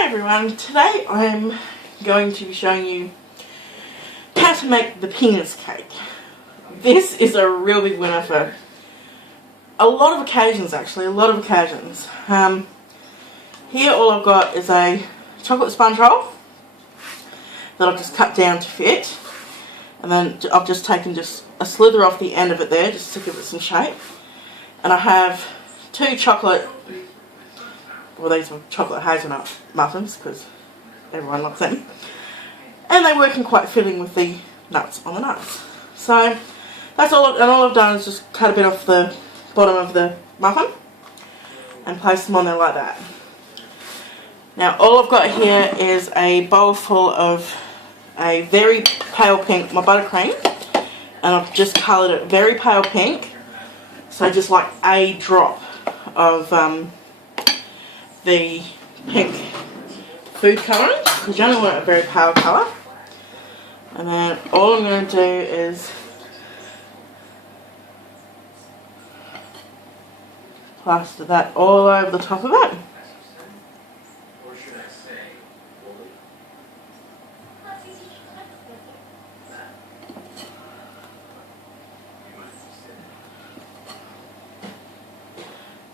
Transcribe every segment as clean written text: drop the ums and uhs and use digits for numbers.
Hi everyone, today I'm going to be showing you how to make the penis cake. This is a real big winner for a lot of occasions actually, Here all I've got is a chocolate sponge roll that I've just cut down to fit, and then I've just taken just a slither off the end of it there just to give it some shape. And I have two chocolate, well these are chocolate hazelnut muffins because everyone loves them, and they're working quite fitting with the nuts on the nuts. So that's all, and all I've done is just cut a bit off the bottom of the muffin and place them on there like that. Now all I've got here is a bowl full of a very pale pink, my buttercream, and I've just coloured it very pale pink, so just like a drop of the pink food colouring, because you only want a very pale colour. And then all I'm going to do is plaster that all over the top of it.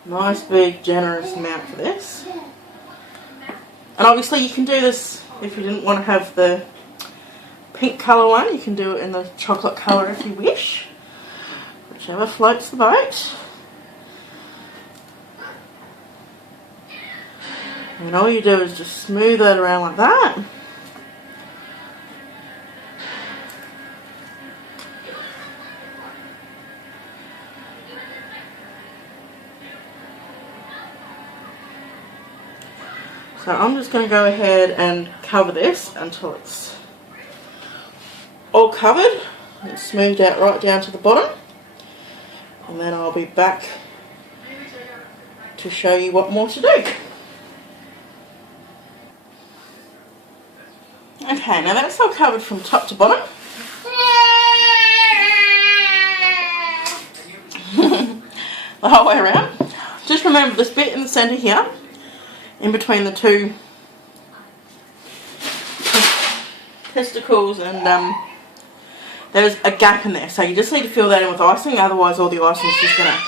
Nice big generous amount for this. And obviously you can do this if you didn't want to have the pink colour one, you can do it in the chocolate colour if you wish, whichever floats the boat. And all you do is just smooth that around like that. So I'm just going to go ahead and cover this until it's all covered and smoothed out right down to the bottom, and then I'll be back to show you what more to do. Okay, now that's all covered from top to bottom. The whole way around. Just remember this bit in the centre here, in between the two testicles, and there's a gap in there, so you just need to fill that in with icing, otherwise all the icing is just going to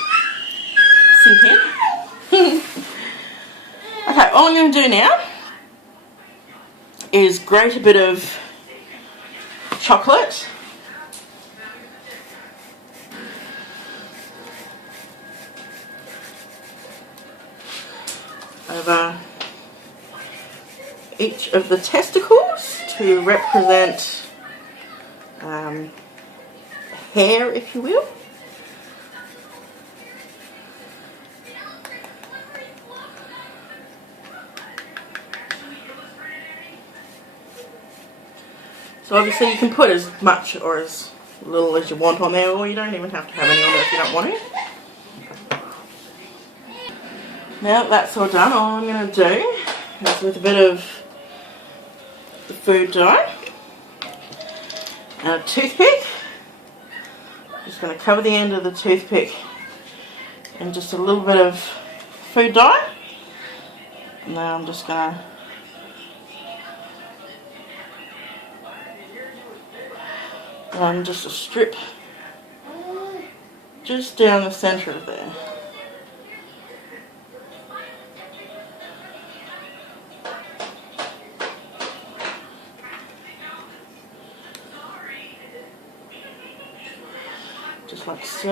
sink in. Okay, all I'm going to do now is grate a bit of chocolate over each of the testicles to represent hair, if you will. So obviously you can put as much or as little as you want on there, or you don't even have to have any on there if you don't want to. Now that that's all done, all I'm going to do is with a bit of the food dye and a toothpick, just going to cover the end of the toothpick in just a little bit of food dye, and then I'm just going to run just a strip just down the centre of there. Just like so.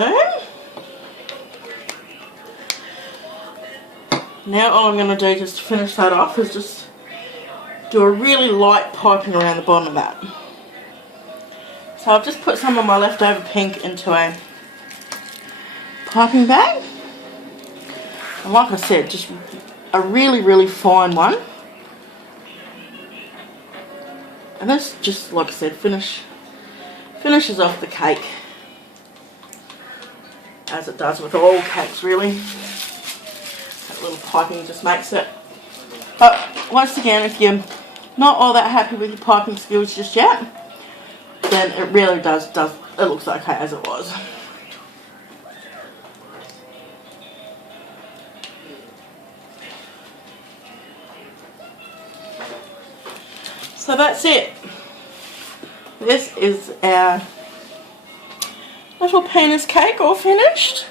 Now all I'm going to do just to finish that off is just do a really light piping around the bottom of that. So I've just put some of my leftover pink into a piping bag. And like I said, just a really fine one. And that's just, like I said, finishes off the cake, as it does with all cakes really. That little piping just makes it. But once again, if you're not all that happy with your piping skills just yet, then it really does it looks okay as it was. So that's it. This is our little penis cake all finished.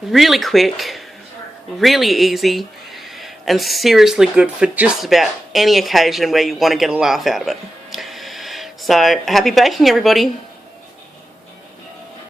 Really quick, really easy, and seriously good for just about any occasion where you want to get a laugh out of it. So happy baking, everybody.